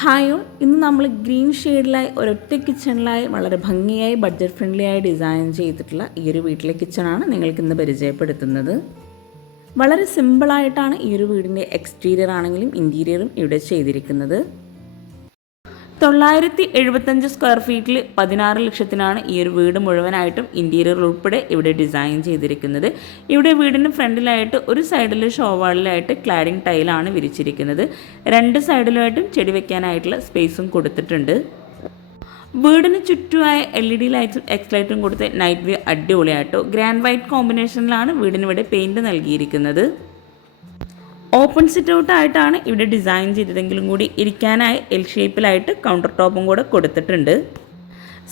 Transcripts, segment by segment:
Hi all, ഇന്ന് നമ്മൾ green ഷെയ്ഡിലായി ഒരൊറ്റ കിച്ചണിലായി വളരെ ഭംഗിയായി ബഡ്ജറ്റ് ഫ്രണ്ട്ലി ആയി ഡിസൈൻ ചെയ്തിട്ടുള്ള ഈ ഒരു വീട്ടിലെ കിച്ചണാണ് നിങ്ങൾക്ക് ഇന്ന് പരിചയപ്പെടുത്തുന്നത്. വളരെ സിമ്പിളായിട്ടാണ് ഈ ഒരു വീടിൻ്റെ എക്സ്റ്റീരിയർ ആണെങ്കിലും ഇൻറ്റീരിയറും ഇവിടെ ചെയ്തിരിക്കുന്നത്. 975 സ്ക്വയർ ഫീറ്റിൽ 16 ലക്ഷത്തിനാണ് ഈ ഒരു വീട് മുഴുവനായിട്ടും ഇൻറ്റീരിയർ ഉൾപ്പെടെ ഇവിടെ ഡിസൈൻ ചെയ്തിരിക്കുന്നത്. ഇവിടെ വീടിന് ഫ്രണ്ടിലായിട്ട് ഒരു സൈഡിൽ ഷോവാളിലായിട്ട് ക്ലാഡിംഗ് ടൈലാണ് വിരിച്ചിരിക്കുന്നത്. രണ്ട് സൈഡിലുമായിട്ടും ചെടി വെക്കാനായിട്ടുള്ള സ്പേസും കൊടുത്തിട്ടുണ്ട്. വീടിന് ചുറ്റുമായി LED ലൈറ്റ്സും എക്സ് കൊടുത്ത് നൈറ്റ് വ്യൂ അടിപൊളിയായിട്ടോ ഗ്രാൻഡ് വൈറ്റ് കോമ്പിനേഷനിലാണ് വീടിനിവിടെ പെയിൻറ് നൽകിയിരിക്കുന്നത്. ഓപ്പൺ സിറ്റ് ഔട്ട് ആയിട്ടാണ് ഇവിടെ ഡിസൈൻ ചെയ്തതെങ്കിലും കൂടി ഇരിക്കാനായി എൽ ഷേപ്പിലായിട്ട് കൗണ്ടർ ടോപ്പും കൂടെ കൊടുത്തിട്ടുണ്ട്.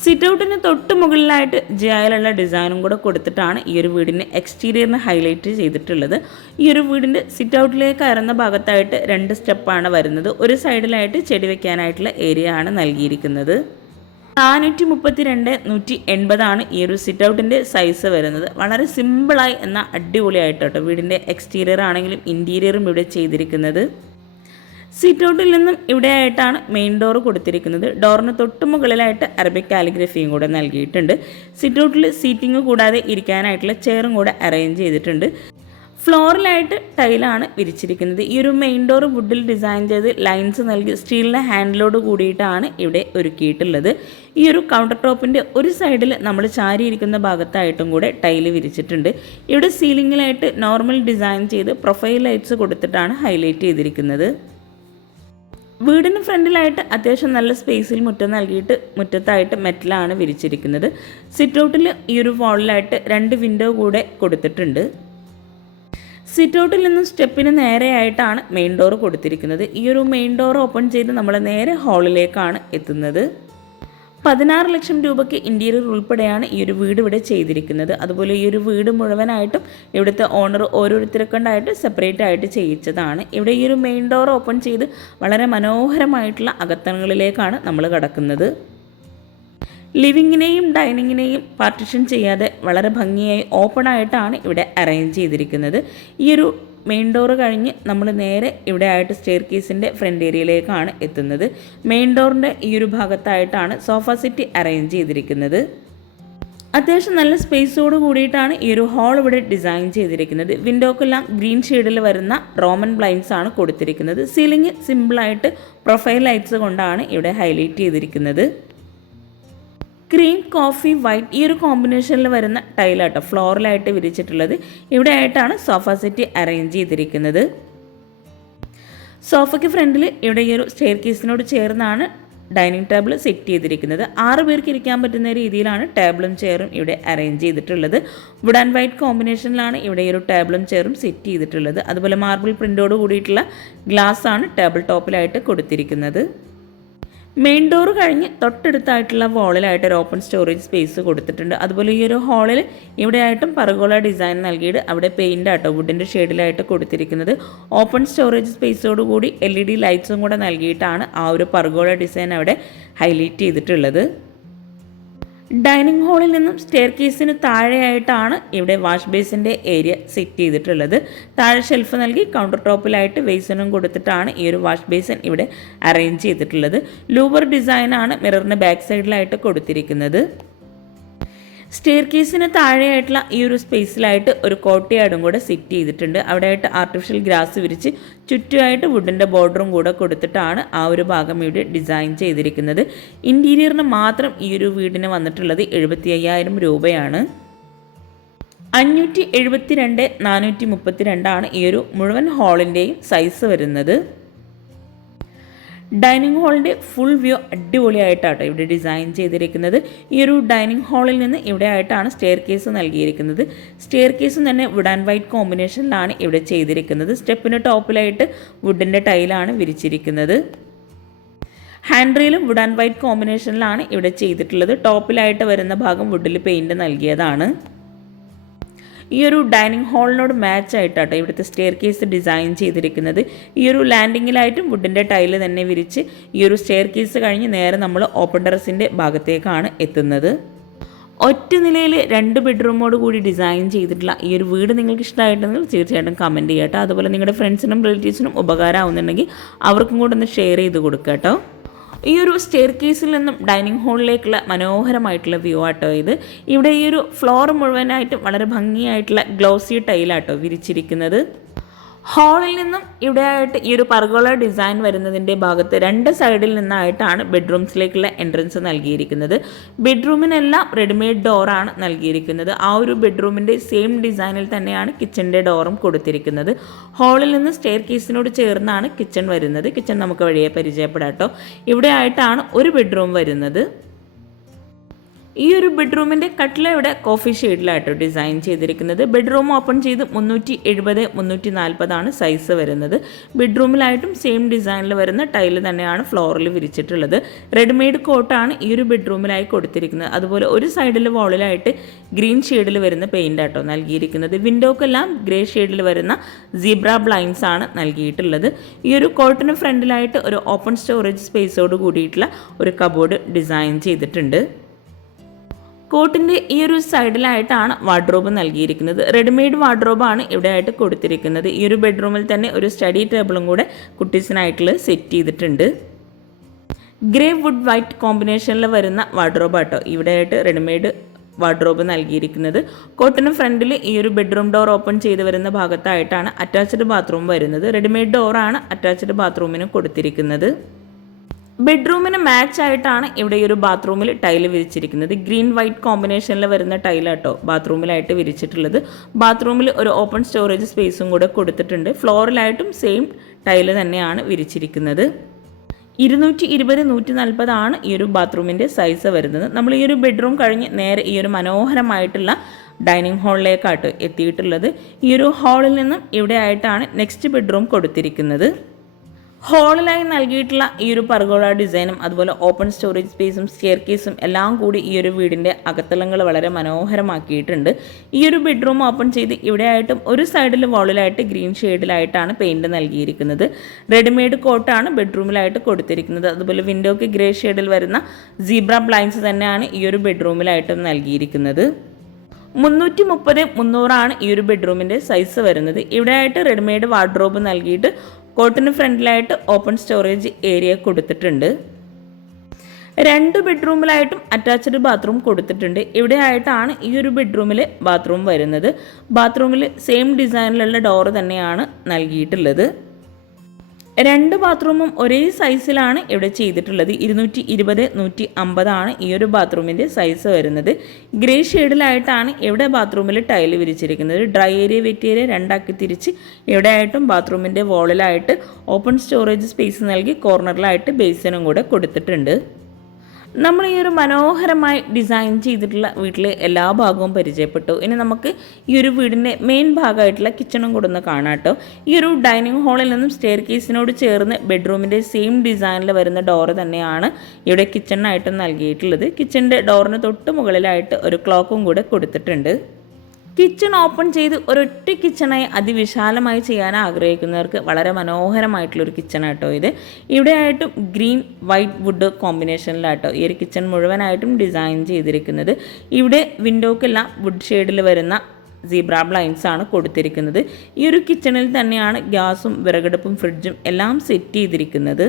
സിറ്റ് ഔട്ടിന് തൊട്ട് മുകളിലായിട്ട് ജിയായിലുള്ള ഡിസൈനും കൂടെ കൊടുത്തിട്ടാണ് ഈ ഒരു വീടിൻ്റെ എക്സ്റ്റീരിയറിന് ഹൈലൈറ്റ് ചെയ്തിട്ടുള്ളത്. ഈ ഒരു വീടിൻ്റെ സിറ്റ് ഔട്ടിലേക്ക് കയറുന്ന ഭാഗത്തായിട്ട് 2 സ്റ്റെപ്പാണ് വരുന്നത്. ഒരു സൈഡിലായിട്ട് ചെടി വെക്കാനായിട്ടുള്ള ഏരിയ ആണ് നൽകിയിരിക്കുന്നത്. 432/180 ഈ ഒരു സിറ്റ് ഔട്ടിൻ്റെ സൈസ് വരുന്നത്. വളരെ സിമ്പിളായി എന്നാൽ അടിപൊളിയായിട്ടോ വീടിൻ്റെ എക്സ്റ്റീരിയർ ആണെങ്കിലും ഇൻറ്റീരിയറും ഇവിടെ ചെയ്തിരിക്കുന്നത്. സിറ്റ് ഔട്ടിൽ നിന്നും ഇവിടെ ആയിട്ടാണ് മെയിൻ ഡോർ കൊടുത്തിരിക്കുന്നത്. ഡോറിന് തൊട്ട് മുകളിലായിട്ട് അറബിക് കാലിഗ്രഫിയും കൂടെ നൽകിയിട്ടുണ്ട്. സിറ്റ് ഔട്ടിൽ സീറ്റിംഗ് കൂടാതെ ഇരിക്കാനായിട്ടുള്ള ചെയറും കൂടെ അറേഞ്ച് ചെയ്തിട്ടുണ്ട്. ഫ്ലോറിലായിട്ട് ടൈലാണ് വിരിച്ചിരിക്കുന്നത്. ഈ ഒരു മെയിൻ ഡോർ വുഡിൽ ഡിസൈൻ ചെയ്ത് ലൈൻസ് നൽകി സ്റ്റീലിൻ്റെ ഹാൻഡിലോട് കൂടിയിട്ടാണ് ഇവിടെ ഒരുക്കിയിട്ടുള്ളത്. ഈ ഒരു കൗണ്ടർ ടോപ്പിൻ്റെ ഒരു സൈഡിൽ നമ്മൾ ചാരിയിരിക്കുന്ന ഭാഗത്തായിട്ടും കൂടെ ടൈല് വിരിച്ചിട്ടുണ്ട്. ഇവിടെ സീലിങ്ങിലായിട്ട് നോർമൽ ഡിസൈൻ ചെയ്ത് പ്രൊഫൈൽ ലൈറ്റ്സ് കൊടുത്തിട്ടാണ് ഹൈലൈറ്റ് ചെയ്തിരിക്കുന്നത്. വീടിന് ഫ്രണ്ടിലായിട്ട് അത്യാവശ്യം നല്ല സ്പേസിൽ മുറ്റം നൽകിയിട്ട് മുറ്റത്തായിട്ട് മെറ്റലാണ് വിരിച്ചിരിക്കുന്നത്. സിറ്റ് ഔട്ടിൽ ഈ ഒരു വാളിലായിട്ട് 2 വിൻഡോ കൂടെ കൊടുത്തിട്ടുണ്ട്. സിറ്റ് ഔട്ടിൽ നിന്നും സ്റ്റെപ്പിന് നേരെയായിട്ടാണ് മെയിൻ ഡോർ കൊടുത്തിരിക്കുന്നത്. ഈ ഒരു മെയിൻ ഡോർ ഓപ്പൺ ചെയ്ത് നമ്മൾ നേരെ ഹാളിലേക്കാണ് എത്തുന്നത്. 16 ലക്ഷം രൂപയ്ക്ക് ഇൻറ്റീരിയർ ഉൾപ്പെടെയാണ് ഈ ഒരു വീട് ഇവിടെ ചെയ്തിരിക്കുന്നത്. അതുപോലെ ഈ ഒരു വീട് മുഴുവനായിട്ടും ഇവിടുത്തെ ഓണർ ഓരോരുത്തർക്കൊണ്ടായിട്ട് സെപ്പറേറ്റ് ആയിട്ട് ചെയ്യിച്ചതാണ്. ഇവിടെ ഈ ഒരു മെയിൻ ഡോർ ഓപ്പൺ ചെയ്ത് വളരെ മനോഹരമായിട്ടുള്ള അകത്തളങ്ങളിലേക്കാണ് നമ്മൾ കടക്കുന്നത്. ലിവിങ്ങിനെയും ഡൈനിങ്ങിനെയും പാർട്ടിഷൻ ചെയ്യാതെ വളരെ ഭംഗിയായി ഓപ്പൺ ആയിട്ടാണ് ഇവിടെ അറേഞ്ച് ചെയ്തിരിക്കുന്നത്. ഈ ഒരു മെയിൻ ഡോർ കഴിഞ്ഞ് നമ്മൾ നേരെ ഇവിടെ ആയിട്ട് സ്റ്റെയർ കേസിൻ്റെ ഫ്രണ്ട് ഏരിയയിലേക്കാണ് എത്തുന്നത്. മെയിൻ ഡോറിൻ്റെ ഈ ഒരു ഭാഗത്തായിട്ടാണ് സോഫ സെറ്റ് അറേഞ്ച് ചെയ്തിരിക്കുന്നത്. അത്യാവശ്യം നല്ല സ്പേസോട് കൂടിയിട്ടാണ് ഈ ഒരു ഹാൾ ഇവിടെ ഡിസൈൻ ചെയ്തിരിക്കുന്നത്. വിൻഡോക്കെല്ലാം ഗ്രീൻ ഷെയ്ഡിൽ വരുന്ന റോമൻ ബ്ലൈൻഡ്സ് ആണ് കൊടുത്തിരിക്കുന്നത്. സീലിംഗ് സിമ്പിളായിട്ട് പ്രൊഫൈൽ ലൈറ്റ്സ് കൊണ്ടാണ് ഇവിടെ ഹൈലൈറ്റ് ചെയ്തിരിക്കുന്നത്. ക്രീം കോഫി വൈറ്റ് ഈ ഒരു കോമ്പിനേഷനിൽ വരുന്ന ടൈലാട്ടോ ഫ്ലോറിലായിട്ട് വിരിച്ചിട്ടുള്ളത്. ഇവിടെ ആയിട്ടാണ് സോഫ സെറ്റ് അറേഞ്ച് ചെയ്തിരിക്കുന്നത്. സോഫയ്ക്ക് ഫ്രണ്ടിൽ ഇവിടെ ഈ ഒരു സ്റ്റെയർ കേസിനോട് ചേർന്നാണ് ഡൈനിങ് ടേബിൾ സെറ്റ് ചെയ്തിരിക്കുന്നത്. 6 പേർക്ക് ഇരിക്കാൻ പറ്റുന്ന രീതിയിലാണ് ടേബിളും ചെയറും ഇവിടെ അറേഞ്ച് ചെയ്തിട്ടുള്ളത്. വുഡ് ആൻഡ് വൈറ്റ് കോമ്പിനേഷനിലാണ് ഇവിടെ ഈ ഒരു ടേബിളും ചെയറും സെറ്റ് ചെയ്തിട്ടുള്ളത്. അതുപോലെ മാർബിൾ പ്രിൻ്റോട് കൂടിയിട്ടുള്ള ഗ്ലാസ് ആണ് ടേബിൾ ടോപ്പിലായിട്ട് കൊടുത്തിരിക്കുന്നത്. മെയിൻ ഡോർ കഴിഞ്ഞ് തൊട്ടടുത്തായിട്ടുള്ള വാളിലായിട്ട് ഒരു ഓപ്പൺ സ്റ്റോറേജ് സ്പേസ് കൊടുത്തിട്ടുണ്ട്. അതുപോലെ ഈ ഒരു ഹാളിൽ ഇവിടെ ആയിട്ടും പർഗോള ഡിസൈൻ നൽകിയിട്ട് അവിടെ പെയിൻ്റ് ആട്ടോ വുഡിൻ്റെ ഷെയ്ഡിലായിട്ട് കൊടുത്തിരിക്കുന്നത്. ഓപ്പൺ സ്റ്റോറേജ് സ്പേസോടുകൂടി LED ലൈറ്റ്സും കൂടെ നൽകിയിട്ടാണ് ആ ഒരു പർഗോള ഡിസൈൻ അവിടെ ഹൈലൈറ്റ് ചെയ്തിട്ടുള്ളത്. ഡൈനിങ് ഹാളിൽ നിന്നും സ്റ്റെയർ കേസിന് താഴെയായിട്ടാണ് ഇവിടെ വാഷ് ബേസിൻ്റെ ഏരിയ സെറ്റ് ചെയ്തിട്ടുള്ളത്. താഴെ ഷെൽഫ് നൽകി കൗണ്ടർ ടോപ്പിലായിട്ട് ബേസിനും കൊടുത്തിട്ടാണ് ഈ ഒരു വാഷ് ബേസിൻ ഇവിടെ അറേഞ്ച് ചെയ്തിട്ടുള്ളത്. ലൂവർ ഡിസൈനാണ് മിററിന് ബാക്ക് സൈഡിലായിട്ട് കൊടുത്തിരിക്കുന്നത്. സ്റ്റെയർ കേസിന് താഴെയായിട്ടുള്ള ഈ ഒരു സ്പേസിലായിട്ട് ഒരു കോട്ടയാടും കൂടെ സെറ്റ് ചെയ്തിട്ടുണ്ട്. അവിടെയായിട്ട് ആർട്ടിഫിഷ്യൽ ഗ്രാസ് വിരിച്ച് ചുറ്റുമായിട്ട് വുഡിൻ്റെ ബോർഡറും കൂടെ കൊടുത്തിട്ടാണ് ആ ഒരു ഭാഗം ഇവിടെ ഡിസൈൻ ചെയ്തിരിക്കുന്നത്. ഇൻറ്റീരിയറിന് മാത്രം ഈ ഒരു വീടിന് വന്നിട്ടുള്ളത് 75,000 രൂപയാണ്. 572/432 ഈ ഒരു മുഴുവൻ ഹാളിൻ്റെയും സൈസ് വരുന്നത്. ഡൈനിങ് ഹാളിൻ്റെ ഫുൾ വ്യൂ അടിപൊളിയായിട്ടാട്ടോ ഇവിടെ ഡിസൈൻ ചെയ്തിരിക്കുന്നത്. ഈ ഒരു ഡൈനിങ് ഹാളിൽ നിന്ന് ഇവിടെ ആയിട്ടാണ് സ്റ്റെയർ കേസ് നൽകിയിരിക്കുന്നത്. സ്റ്റെയർ കേസും തന്നെ വുഡ് ആൻഡ് വൈറ്റ് കോമ്പിനേഷനിലാണ് ഇവിടെ ചെയ്തിരിക്കുന്നത്. സ്റ്റെപ്പിന് ടോപ്പിലായിട്ട് വുഡിൻ്റെ ടൈലാണ് വിരിച്ചിരിക്കുന്നത്. ഹാൻഡ് റെയിലും വുഡ് ആൻഡ് വൈറ്റ് കോമ്പിനേഷനിലാണ് ഇവിടെ ചെയ്തിട്ടുള്ളത്. ടോപ്പിലായിട്ട് വരുന്ന ഭാഗം വുഡിൽ പെയിൻറ് നൽകിയതാണ്. ഈ ഒരു ഡൈനിങ് ഹാളിനോട് മാച്ച് ആയിട്ടാട്ടോ ഇവിടുത്തെ സ്റ്റെയർ കേസ് ഡിസൈൻ ചെയ്തിരിക്കുന്നത്. ഈ ഒരു ലാൻഡിങ്ങിലായിട്ടും വുഡിൻ്റെ ടൈല് തന്നെ വിരിച്ച് ഈ ഒരു സ്റ്റെയർ കേസ് കഴിഞ്ഞ് നേരെ നമ്മൾ ഓപ്പൺ ടെറസിൻ്റെ ഭാഗത്തേക്കാണ് എത്തുന്നത്. ഒറ്റ നിലയിൽ 2 ബെഡ്റൂമോട് കൂടി ഡിസൈൻ ചെയ്തിട്ടുള്ള ഈ ഒരു വീട് നിങ്ങൾക്ക് ഇഷ്ടമായിട്ടുണ്ടെങ്കിൽ തീർച്ചയായിട്ടും കമൻറ്റ് ചെയ്യുക കേട്ടോ. അതുപോലെ നിങ്ങളുടെ ഫ്രണ്ട്സിനും റിലേറ്റീവ്സിനും ഉപകാരമാവുന്നുണ്ടെങ്കിൽ അവർക്കും കൂടെ ഒന്ന് ഷെയർ ചെയ്ത് കൊടുക്കുക കേട്ടോ. ഈ ഒരു സ്റ്റെയർ കേസിൽ നിന്നും ഡൈനിങ് ഹാളിലേക്കുള്ള മനോഹരമായിട്ടുള്ള വ്യൂ ആട്ടോ ഇത്. ഇവിടെ ഈ ഒരു ഫ്ലോർ മുഴുവനായിട്ടും വളരെ ഭംഗിയായിട്ടുള്ള ഗ്ലോസി ടൈലാട്ടോ വിരിച്ചിരിക്കുന്നത്. ഹാളിൽ നിന്നും ഇവിടെയായിട്ട് ഈ ഒരു പർഗോള ഡിസൈൻ വരുന്നതിൻ്റെ ഭാഗത്ത് 2 സൈഡിൽ നിന്നായിട്ടാണ് ബെഡ്റൂംസിലേക്കുള്ള എൻട്രൻസ് നൽകിയിരിക്കുന്നത്. ബെഡ്റൂമിനെല്ലാം റെഡിമെയ്ഡ് ഡോറാണ് നൽകിയിരിക്കുന്നത്. ആ ഒരു ബെഡ്റൂമിൻ്റെ സെയിം ഡിസൈനിൽ തന്നെയാണ് കിച്ചൻ്റെ ഡോറും കൊടുത്തിരിക്കുന്നത്. ഹാളിൽ നിന്ന് സ്റ്റെയർ കേസിനോട് ചേർന്നാണ് കിച്ചൺ വരുന്നത്. കിച്ചൺ നമുക്ക് വഴിയെ പരിചയപ്പെടാം കേട്ടോ. ഇവിടെ ആയിട്ടാണ് ഒരു ബെഡ്റൂം വരുന്നത്. ഈ ഒരു ബെഡ്റൂമിൻ്റെ കട്ടില ഇവിടെ കോഫി ഷെയ്ഡിലായിട്ടോ ഡിസൈൻ ചെയ്തിരിക്കുന്നത്. ബെഡ്റൂം ഓപ്പൺ ചെയ്ത് 370-340 സൈസ് വരുന്നത്. ബെഡ്റൂമിലായിട്ടും സെയിം ഡിസൈനിൽ വരുന്ന ടൈല് തന്നെയാണ് ഫ്ലോറിൽ വിരിച്ചിട്ടുള്ളത്. റെഡിമെയ്ഡ് കോട്ടാണ് ഈ ഒരു ബെഡ്റൂമിലായി കൊടുത്തിരിക്കുന്നത്. അതുപോലെ ഒരു സൈഡിൽ വാളിലായിട്ട് ഗ്രീൻ ഷെയ്ഡിൽ വരുന്ന പെയിൻ്റ് ആട്ടോ നൽകിയിരിക്കുന്നത്. വിൻഡോക്കെല്ലാം ഗ്രേ ഷെയ്ഡിൽ വരുന്ന സീബ്ര ബ്ലൈൻഡ്സ് ആണ് നൽകിയിട്ടുള്ളത്. ഈ ഒരു കോട്ടിന് ഫ്രണ്ടിലായിട്ട് ഒരു ഓപ്പൺ സ്റ്റോറേജ് സ്പേസോട് കൂടിയിട്ടുള്ള ഒരു കബോർഡ് ഡിസൈൻ ചെയ്തിട്ടുണ്ട്. കോട്ടിൻ്റെ ഈ ഒരു സൈഡിലായിട്ടാണ് വാർഡ്രോബ് നൽകിയിരിക്കുന്നത്. റെഡിമെയ്ഡ് വാർഡ്രോബാണ് ഇവിടെ ആയിട്ട് കൊടുത്തിരിക്കുന്നത്. ഈ ഒരു ബെഡ്റൂമിൽ തന്നെ ഒരു സ്റ്റഡി ടേബിളും കൂടെ കുട്ടീസിനായിട്ടുള്ള സെറ്റ് ചെയ്തിട്ടുണ്ട്. ഗ്രേ വുഡ് വൈറ്റ് കോമ്പിനേഷനിൽ വരുന്ന വാർഡ്രോബ് ആട്ടോ ഇവിടെ ആയിട്ട് റെഡിമെയ്ഡ് വാർഡ്രോബ് നൽകിയിരിക്കുന്നത്. കോട്ടിന് ഫ്രണ്ടിൽ ഈ ഒരു ബെഡ്റൂം ഡോർ ഓപ്പൺ ചെയ്ത് വരുന്ന ഭാഗത്തായിട്ടാണ് അറ്റാച്ച്ഡ് ബാത്റൂം വരുന്നത്. റെഡിമെയ്ഡ് ഡോറാണ് അറ്റാച്ച്ഡ് ബാത്റൂമിന് കൊടുത്തിരിക്കുന്നത്. ബെഡ്റൂമിന് മാച്ച് ആയിട്ടാണ് ഇവിടെ ഈ ഒരു ബാത്റൂമിൽ ടൈല് വിരിച്ചിരിക്കുന്നത്. ഗ്രീൻ വൈറ്റ് കോമ്പിനേഷനിൽ വരുന്ന ടൈലാട്ടോ ബാത്റൂമിലായിട്ട് വിരിച്ചിട്ടുള്ളത്. ബാത്റൂമിൽ ഒരു ഓപ്പൺ സ്റ്റോറേജ് സ്പേസും കൂടെ കൊടുത്തിട്ടുണ്ട്. ഫ്ലോറിലായിട്ടും സെയിം ടൈല് തന്നെയാണ് വിരിച്ചിരിക്കുന്നത്. 220-140 ആണ് ഈ ഒരു ബാത്റൂമിൻ്റെ സൈസ് വരുന്നത്. നമ്മൾ ഈ ഒരു ബെഡ്റൂം കഴിഞ്ഞ് നേരെ ഈ ഒരു മനോഹരമായിട്ടുള്ള ഡൈനിങ് ഹാളിലേക്കാട്ടോ എത്തിയിട്ടുള്ളത്. ഈ ഒരു ഹാളിൽ നിന്നും ഇവിടെ ആയിട്ടാണ് നെക്സ്റ്റ് ബെഡ്റൂം കൊടുത്തിരിക്കുന്നത്. ഹാളിലായി നൽകിയിട്ടുള്ള ഈ ഒരു പർഗോള ഡിസൈനും അതുപോലെ ഓപ്പൺ സ്റ്റോറേജ് സ്പേസും സ്റ്റെയർ കേസും എല്ലാം കൂടി ഈ ഒരു വീടിൻ്റെ അകത്തളങ്ങൾ വളരെ മനോഹരമാക്കിയിട്ടുണ്ട്. ഈ ഒരു ബെഡ്റൂം ഓപ്പൺ ചെയ്ത് ഇവിടെയായിട്ടും ഒരു സൈഡിൽ വാളിലായിട്ട് ഗ്രീൻ ഷെയ്ഡിലായിട്ടാണ് പെയിൻറ് നൽകിയിരിക്കുന്നത്. റെഡിമെയ്ഡ് കോട്ടാണ് ബെഡ്റൂമിലായിട്ട് കൊടുത്തിരിക്കുന്നത്. അതുപോലെ വിൻഡോയ്ക്ക് ഗ്രേ ഷെയ്ഡിൽ വരുന്ന സീബ്ര ബ്ലൈൻഡ്സ് തന്നെയാണ് ഈ ഒരു ബെഡ്റൂമിലായിട്ടും നൽകിയിരിക്കുന്നത്. 330-300 ആണ് ഈ ഒരു ബെഡ്റൂമിൻ്റെ സൈസ് വരുന്നത്. ഇവിടെയായിട്ട് റെഡിമെയ്ഡ് വാർഡ്രോബ് നൽകിയിട്ട് കോട്ടിന് ഫ്രണ്ടിലായിട്ട് ഓപ്പൺ സ്റ്റോറേജ് ഏരിയ കൊടുത്തിട്ടുണ്ട്. 2 ബെഡ്റൂമിലായിട്ടും അറ്റാച്ച്ഡ് ബാത്റൂം കൊടുത്തിട്ടുണ്ട്. ഇവിടെ ആയിട്ടാണ് ഈ ഒരു ബെഡ്റൂമിൽ ബാത്റൂം വരുന്നത്. ബാത്റൂമിൽ സെയിം ഡിസൈനിലുള്ള ഡോറ് തന്നെയാണ് നൽകിയിട്ടുള്ളത്. 2 ബാത്റൂമും ഒരേ സൈസിലാണ് ഇവിടെ ചെയ്തിട്ടുള്ളത്. 220-150 ആണ് ഈ ഒരു ബാത്റൂമിൻ്റെ സൈസ് വരുന്നത്. ഗ്രേ ഷെയ്ഡിലായിട്ടാണ് ഇവിടെ ബാത്റൂമിൽ ടൈല് വിരിച്ചിരിക്കുന്നത്. ഡ്രൈ ഏരിയ വെറ്റ് ഏരിയ 2 ആക്കി തിരിച്ച് ഇവിടെ ആയിട്ടും ബാത്റൂമിൻ്റെ വോളിലായിട്ട് ഓപ്പൺ സ്റ്റോറേജ് സ്പേസ് നൽകി കോർണറിലായിട്ട് ബേസിനും കൂടെ കൊടുത്തിട്ടുണ്ട്. നമ്മൾ ഈ ഒരു മനോഹരമായി ഡിസൈൻ ചെയ്തിട്ടുള്ള വീട്ടിലെ എല്ലാ ഭാഗവും പരിചയപ്പെട്ടു. ഇനി നമുക്ക് ഈ ഒരു വീടിൻ്റെ മെയിൻ ഭാഗമായിട്ടുള്ള കിച്ചണും കൂടെ ഒന്ന് കാണാം കേട്ടോ. ഈ ഒരു ഡൈനിങ് ഹാളിൽ നിന്നും സ്റ്റെയർ കേസിനോട് ചേർന്ന് ബെഡ്റൂമിൻ്റെ സെയിം ഡിസൈനിൽ വരുന്ന ഡോറ് തന്നെയാണ് ഇവിടെ കിച്ചണിനായിട്ട് നൽകിയിട്ടുള്ളത്. കിച്ചണിൻ്റെ ഡോറിന് തൊട്ട് മുകളിലായിട്ട് ഒരു ക്ലോക്കും കൂടെ കൊടുത്തിട്ടുണ്ട്. കിച്ചൺ ഓപ്പൺ ചെയ്ത് ഒരൊറ്റ കിച്ചണായി അതിവിശാലമായി ചെയ്യാൻ ആഗ്രഹിക്കുന്നവർക്ക് വളരെ മനോഹരമായിട്ടുള്ളൊരു കിച്ചണാട്ടോ ഇത്. ഇവിടെയായിട്ടും ഗ്രീൻ വൈറ്റ് വുഡ് കോമ്പിനേഷനിലാട്ടോ ഈ ഒരു കിച്ചൺ മുഴുവനായിട്ടും ഡിസൈൻ ചെയ്തിരിക്കുന്നത്. ഇവിടെ വിൻഡോക്കെല്ലാം വുഡ് ഷെയ്ഡിൽ വരുന്ന സീബ്ര ബ്ലൈൻഡ്സ് ആണ് കൊടുത്തിരിക്കുന്നത്. ഈ ഒരു കിച്ചണിൽ തന്നെയാണ് ഗ്യാസും വിറകടുപ്പും ഫ്രിഡ്ജും എല്ലാം സെറ്റ് ചെയ്തിരിക്കുന്നത്.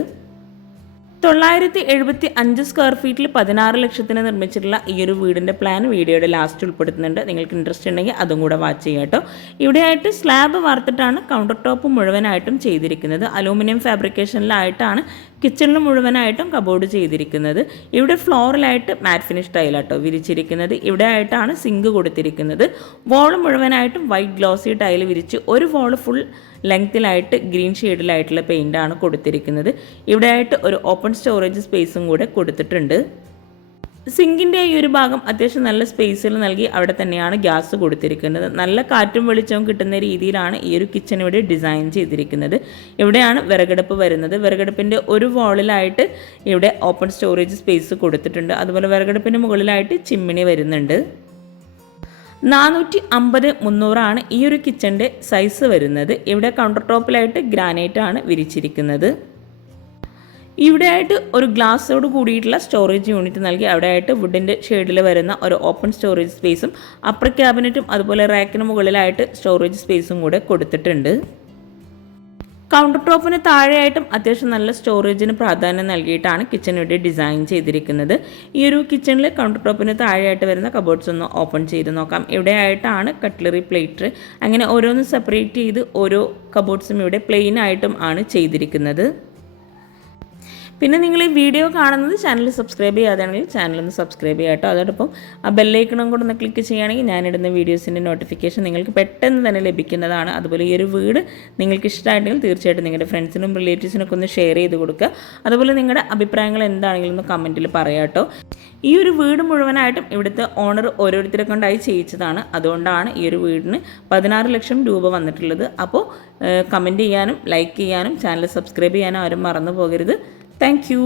975 സ്ക്വയർ ഫീറ്റിൽ 16 ലക്ഷത്തിന് നിർമ്മിച്ചിട്ടുള്ള ഈ ഒരു വീടിൻ്റെ പ്ലാൻ വീഡിയോയുടെ ലാസ്റ്റ് ഉൾപ്പെടുത്തുന്നുണ്ട്. നിങ്ങൾക്ക് ഇൻട്രസ്റ്റ് ഉണ്ടെങ്കിൽ അതും കൂടെ വാച്ച് ചെയ്യാം കേട്ടോ. ഇവിടെയായിട്ട് സ്ലാബ് വാർത്തിട്ടാണ് കൗണ്ടർ ടോപ്പ് മുഴുവനായിട്ടും ചെയ്തിരിക്കുന്നത്. അലൂമിനിയം ഫാബ്രിക്കേഷനിലായിട്ടാണ് കിച്ചണിൽ മുഴുവനായിട്ടും കബോർഡ് ചെയ്തിരിക്കുന്നത്. ഇവിടെ ഫ്ലോറിലായിട്ട് മാറ്റ് ഫിനിഷ് ടൈലാട്ടോ വിരിച്ചിരിക്കുന്നത്. ഇവിടെ ആയിട്ടാണ് സിങ്ക് കൊടുത്തിരിക്കുന്നത്. വോള് മുഴുവനായിട്ടും വൈറ്റ് ഗ്ലോസി ടൈല് വിരിച്ച് ഒരു വോള് ഫുൾ ലെങ്ത്തിലായിട്ട് ഗ്രീൻ ഷെയ്ഡിലായിട്ടുള്ള പെയിൻ്റാണ് കൊടുത്തിരിക്കുന്നത്. ഇവിടെ ആയിട്ട് ഒരു ഓപ്പൺ സ്റ്റോറേജ് സ്പേസും കൂടെ കൊടുത്തിട്ടുണ്ട്. സിങ്കിൻ്റെ ഈ ഒരു ഭാഗം അത്യാവശ്യം നല്ല സ്പേസിൽ നൽകി അവിടെ തന്നെയാണ് ഗ്യാസ് കൊടുത്തിരിക്കുന്നത്. നല്ല കാറ്റും വെളിച്ചവും കിട്ടുന്ന രീതിയിലാണ് ഈ ഒരു കിച്ചൺ ഇവിടെ ഡിസൈൻ ചെയ്തിരിക്കുന്നത്. ഇവിടെയാണ് വിറകടുപ്പ് വരുന്നത്. വിറകടുപ്പിൻ്റെ ഒരു വാളിലായിട്ട് ഇവിടെ ഓപ്പൺ സ്റ്റോറേജ് സ്പേസ് കൊടുത്തിട്ടുണ്ട്. അതുപോലെ വിറകടുപ്പിൻ്റെ മുകളിലായിട്ട് ചിമ്മിണി വരുന്നുണ്ട്. 450-300 ആണ് ഈ ഒരു കിച്ചൻ്റെ സൈസ് വരുന്നത്. ഇവിടെ കൗണ്ടർ ടോപ്പിലായിട്ട് ഗ്രാനൈറ്റ് ആണ് വിരിച്ചിരിക്കുന്നത്. ഇവിടെയായിട്ട് ഒരു ഗ്ലാസ്സോട് കൂടിയിട്ടുള്ള സ്റ്റോറേജ് യൂണിറ്റ് നൽകി അവിടെയായിട്ട് വുഡിൻ്റെ ഷെയ്ഡിൽ വരുന്ന ഒരു ഓപ്പൺ സ്റ്റോറേജ് സ്പേസും അപ്പർ ക്യാബിനറ്റും അതുപോലെ റാക്കിന് മുകളിലായിട്ട് സ്റ്റോറേജ് സ്പേസും കൂടെ കൊടുത്തിട്ടുണ്ട്. കൗണ്ടർ ടോപ്പിന് താഴെയായിട്ടും അത്യാവശ്യം നല്ല സ്റ്റോറേജിന് പ്രാധാന്യം നൽകിയിട്ടാണ് കിച്ചൺ ഇവിടെ ഡിസൈൻ ചെയ്തിരിക്കുന്നത്. ഈ ഒരു കിച്ചണിൽ കൗണ്ടർ ടോപ്പിന് താഴെയായിട്ട് വരുന്ന കബോർഡ്സ് ഒന്ന് ഓപ്പൺ ചെയ്ത് നോക്കാം. ഇവിടെയായിട്ടാണ് കട്ട്ലറി, പ്ലേറ്റ് അങ്ങനെ ഓരോന്ന് സെപ്പറേറ്റ് ചെയ്ത് ഓരോ കബോർഡ്സും ഇവിടെ പ്ലെയിൻ ആയിട്ടും ആണ് ചെയ്തിരിക്കുന്നത്. പിന്നെ നിങ്ങൾ ഈ വീഡിയോ കാണുന്നത് ചാനൽ സബ്സ്ക്രൈബ് ചെയ്യാതാണെങ്കിൽ ചാനലൊന്ന് സബ്സ്ക്രൈബ് ചെയ്യാം കേട്ടോ. അതോടൊപ്പം ആ ബെല്ലൈക്കണം കൂടെ ഒന്ന് ക്ലിക്ക് ചെയ്യുകയാണെങ്കിൽ ഞാനിടുന്ന വീഡിയോസിൻ്റെ നോട്ടിഫിക്കേഷൻ നിങ്ങൾക്ക് പെട്ടെന്ന് തന്നെ ലഭിക്കുന്നതാണ്. അതുപോലെ ഈ ഒരു വീട് നിങ്ങൾക്ക് ഇഷ്ടമായിട്ടെങ്കിൽ തീർച്ചയായിട്ടും നിങ്ങളുടെ ഫ്രണ്ട്സിനും റിലേറ്റീവ്സിനൊക്കെ ഒന്ന് ഷെയർ ചെയ്ത് കൊടുക്കുക. അതുപോലെ നിങ്ങളുടെ അഭിപ്രായങ്ങൾ എന്താണെങ്കിലും ഒന്ന് കമൻറ്റിൽ പറയാം കേട്ടോ. ഈ ഒരു വീട് മുഴുവനായിട്ടും ഇവിടുത്തെ ഓണർ ഓരോരുത്തരെ കൊണ്ടായി ചെയ്യിച്ചതാണ്. അതുകൊണ്ടാണ് ഈ ഒരു വീടിന് 16 ലക്ഷം രൂപ വന്നിട്ടുള്ളത്. അപ്പോൾ കമൻറ്റ് ചെയ്യാനും ലൈക്ക് ചെയ്യാനും ചാനൽ സബ്സ്ക്രൈബ് ചെയ്യാനും ആരും മറന്നു പോകരുത്. Thank you.